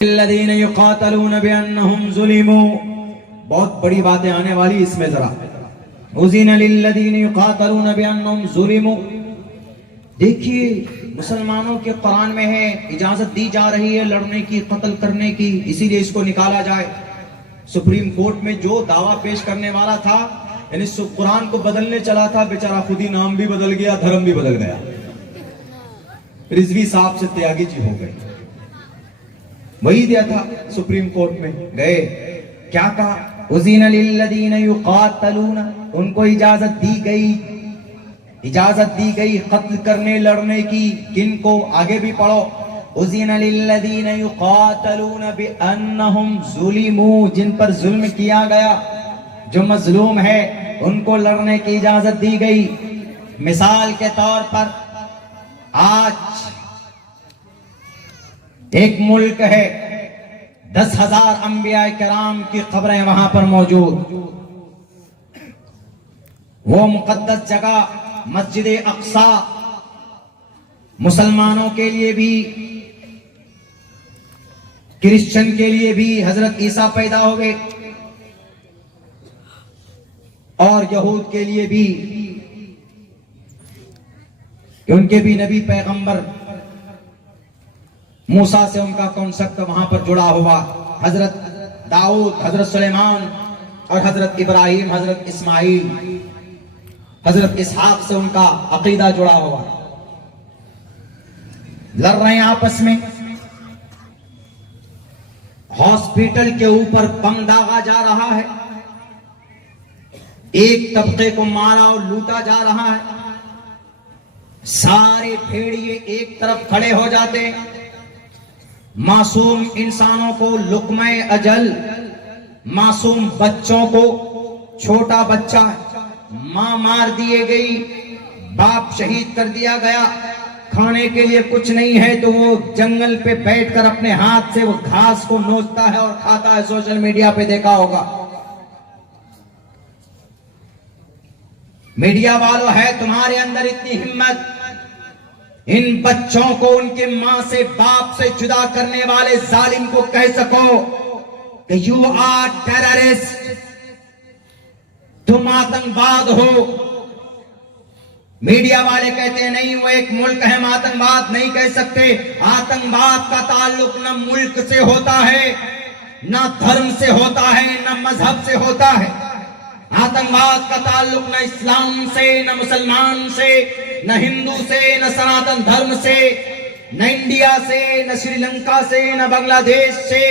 الذین یقاتلون بانہم ظلموا، بہت بڑی باتیں آنے والی اس میں ذرا. اذن للذین یقاتلون بانہم ظلموا، دیکھیے مسلمانوں کے قرآن میں ہے اجازت دی جا رہی ہے لڑنے کی، قتل کرنے کی، اسی لیے اس کو نکالا جائے. سپریم کورٹ میں جو دعویٰ پیش کرنے والا تھا، یعنی قرآن کو بدلنے چلا تھا، بیچارہ خود ہی نام بھی بدل گیا، دھرم بھی بدل گیا. رضوی صاحب سے تیاگی جی ہو گئے. وہی دیا تھا سپریم کورٹ میں گئے، کیا کہا؟ اذن للذین یقاتلون، ان کو اجازت دی گئی قتل کرنے لڑنے کی. کن کو؟ آگے بھی پڑھو. اذن للذین یقاتلون بانہم ظلموا، جن پر ظلم کیا گیا، جو مظلوم ہے ان کو لڑنے کی اجازت دی گئی. مثال کے طور پر آج ایک ملک ہے، 10,000 انبیاء کرام کی قبریں وہاں پر موجود. وہ مقدس جگہ مسجد اقصی مسلمانوں کے لیے بھی، کرسچن کے لیے بھی حضرت عیسیٰ پیدا ہو گئے، اور یہود کے لیے بھی کہ ان کے بھی نبی پیغمبر موسیٰ سے ان کا کانسیپٹ وہاں پر جڑا ہوا. حضرت داؤد، حضرت سلیمان اور حضرت ابراہیم، حضرت اسماعیل، حضرت اسحاق سے ان کا عقیدہ جڑا ہوا. لڑ رہے ہیں آپس میں. ہاسپٹل کے اوپر بم داغا جا رہا ہے، ایک طبقے کو مارا اور لوٹا جا رہا ہے. سارے بھیڑیے ایک طرف کھڑے ہو جاتے ہیں. معصوم انسانوں کو لقمہ اجل، معصوم بچوں کو، چھوٹا بچہ ماں مار دیے گئی، باپ شہید کر دیا گیا، کھانے کے لیے کچھ نہیں ہے تو وہ جنگل پہ بیٹھ کر اپنے ہاتھ سے وہ گھاس کو نوچتا ہے اور کھاتا ہے. سوشل میڈیا پہ دیکھا ہوگا. میڈیا والوں، ہے تمہارے اندر اتنی ہمت ان بچوں کو ان کے ماں سے، باپ سے جدا کرنے والے ظالم کو کہہ سکو کہ یو آر ٹیررسٹ، تم آتنکواد ہو؟ میڈیا والے کہتے ہیں نہیں وہ ایک ملک ہے، ہم آتنکواد نہیں کہہ سکتے. آتنکواد کا تعلق نہ ملک سے ہوتا ہے، نہ دھرم سے ہوتا ہے، نہ مذہب سے ہوتا ہے. آتنکواد کا تعلق نہ اسلام سے، نہ مسلمان سے، نہ ہندو سے، نہ سناتن دھرم سے، نہ انڈیا سے، نہ سری لنکا سے، نہ بنگلہ دیش سے،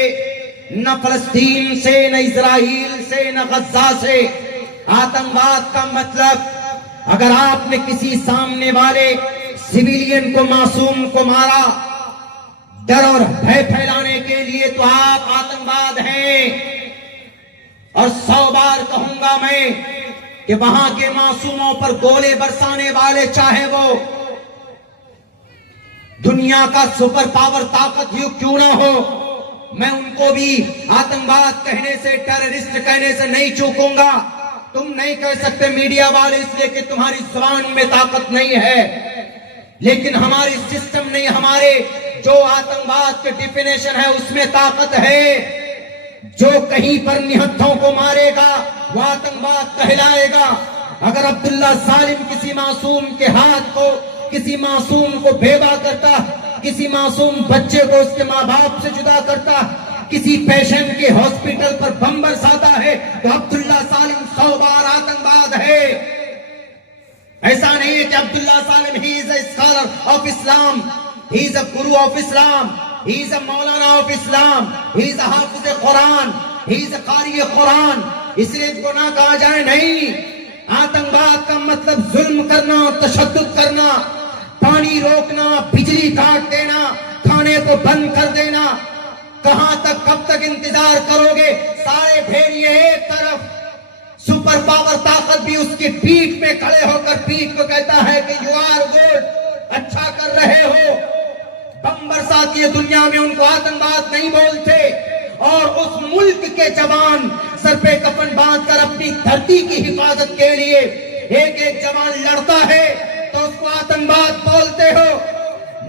نہ فلسطین سے، نہ اسرائیل سے، نہ غزہ سے. آتنکواد کا مطلب، اگر آپ نے کسی سامنے والے سویلین کو، معصوم کو مارا ڈر اور بھے پھیلانے کے لیے، تو آپ آتنکواد ہیں. اور 100 بار کہوں گا میں کہ وہاں کے معصوموں پر گولے برسانے والے، چاہے وہ دنیا کا سپر پاور طاقت ہی کیوں نہ ہو، میں ان کو بھی آتنکواد کہنے سے، ٹیررسٹ کہنے سے نہیں چوکوں گا. تم نہیں کہہ سکتے میڈیا والے، اس لیے کہ تمہاری زبان میں طاقت نہیں ہے، لیکن ہماری سسٹم نہیں، ہمارے جو آتنکواد کے ڈیفینیشن ہے اس میں طاقت ہے. جو کہیں پر نہتھوں کو مارے گا وہ آتنکواد کہلائے گا. اگر عبداللہ سالم کسی معصوم کے ہاتھ کو، کسی معصوم کو بیوہ کرتا، کسی معصوم بچے کو اس کے ماں باپ سے جدا کرتا، کسی پیشنٹ کے ہاسپٹل پر بم برساتا ہے، تو عبداللہ سالم 100 بار آتنکواد ہے. ایسا نہیں ہے کہ عبداللہ سالم he is a scholar of Islam, he is a guru of Islam, he is a Maulana of Islam, he is a حافظ قرآن, he is a قاری قرآن. اس لیے اس کو نہ کہا جائے. نہیں، آتنکواد کا مطلب ظلم کرنا، تشدد کرنا، پانی روکنا، بجلی کاٹ دینا، کھانے کو بند کر دینا. کہاں تک، کب تک انتظار کرو گے؟ سارے بھیڑیے ایک طرف، سپر پاور طاقت بھی اس کی پیٹھ میں کھڑے ہو کر پیٹھ کو کہتا ہے کہ یو آر گڈ، اچھا کر رہے ہو. بم برساتی ہے دنیا میں، ان کو آتنکواد نہیں بولتے. اور اس ملک کے جوان سر پہ کفن باندھ کر اپنی دھرتی کی حفاظت کے لیے ایک ایک جوان لڑتا ہے تو اس کو آتنکواد بولتے ہو.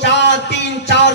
4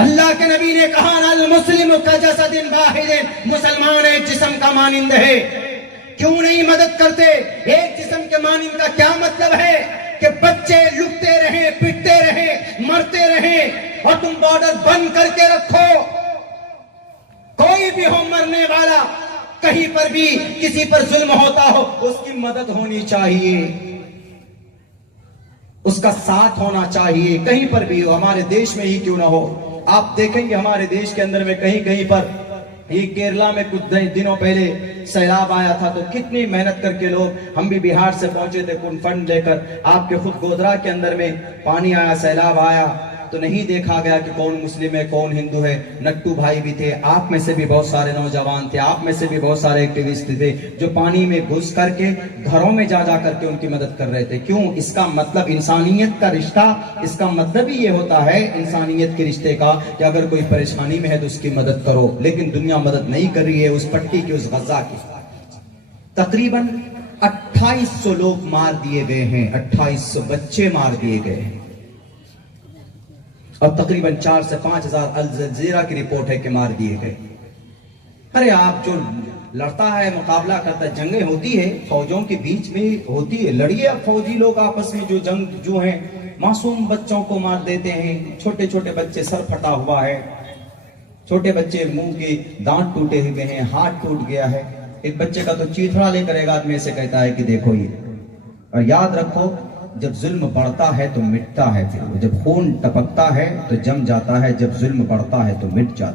اللہ کے نبی نے کہا المسلم کجسد واحد، مسلمان ایک جسم کا مانند ہے. کیوں نہیں مدد کرتے؟ ایک جسم کے مانند کا کیا مطلب ہے کہ بچے لٹتے رہیں، پٹتے رہیں، مرتے رہیں اور تم بارڈر بند کر کے رکھو. کوئی بھی ہو مرنے والا، کہیں پر بھی کسی پر ظلم ہوتا ہو، اس کی مدد ہونی چاہیے، اس کا ساتھ ہونا چاہیے، کہیں پر بھی ہو، ہمارے دیش میں ہی کیوں نہ ہو. آپ دیکھیں گے ہمارے دیش کے اندر میں کہیں کہیں پر، یہ کیرلا میں کچھ دنوں پہلے سیلاب آیا تھا تو کتنی محنت کر کے لوگ، ہم بھی بہار سے پہنچے تھے فنڈ لے کر. آپ کے خود گودرا کے اندر میں پانی آیا، سیلاب آیا تو نہیں دیکھا گیا کہ کون مسلم ہے کون ہندو ہے. نٹو بھائی بھی تھے، آپ میں سے بھی بہت سارے نوجوان تھے، آپ میں سے بھی بہت سارے ایکٹیوسٹ تھے جو پانی میں گھس کر کے گھروں میں جا کر کے ان کی مدد کر رہے تھے. کیوں؟ اس کا مطلب انسانیت کا رشتہ، اس کا مطلب ہی یہ ہوتا ہے انسانیت کے رشتے کا کہ اگر کوئی پریشانی میں ہے تو اس کی مدد کرو. لیکن دنیا مدد نہیں کر رہی ہے. اس پٹی کی، اس غزہ کی تقریباً 2800 لوگ مار دیے گئے ہیں، 2800 بچے مار دیے گئے ہیں اور تقریباً 4 سے 5 ہزار الجزیرہ کی رپورٹ ہے کہ مار دیے گئے. ارے آپ جو لڑتا ہے، مقابلہ کرتا ہے، جنگیں ہوتی ہے فوجوں کے بیچ میں ہوتی ہے، لڑیے. اب فوجی لوگ آپس میں جو جنگ جو ہیں، معصوم بچوں کو مار دیتے ہیں، چھوٹے چھوٹے بچے، سر پھٹا ہوا ہے، چھوٹے بچے منہ کے دانت ٹوٹے ہوئے ہیں، ہاتھ ٹوٹ گیا ہے. ایک بچے کا تو چیتھڑا لے کر ایک آدمی سے کہتا ہے کہ دیکھو یہ. اور یاد رکھو، جب ظلم بڑھتا ہے تو مٹتا ہے، پھر جب خون ٹپکتا ہے تو جم جاتا ہے، جب ظلم بڑھتا ہے تو مٹ جاتا ہے.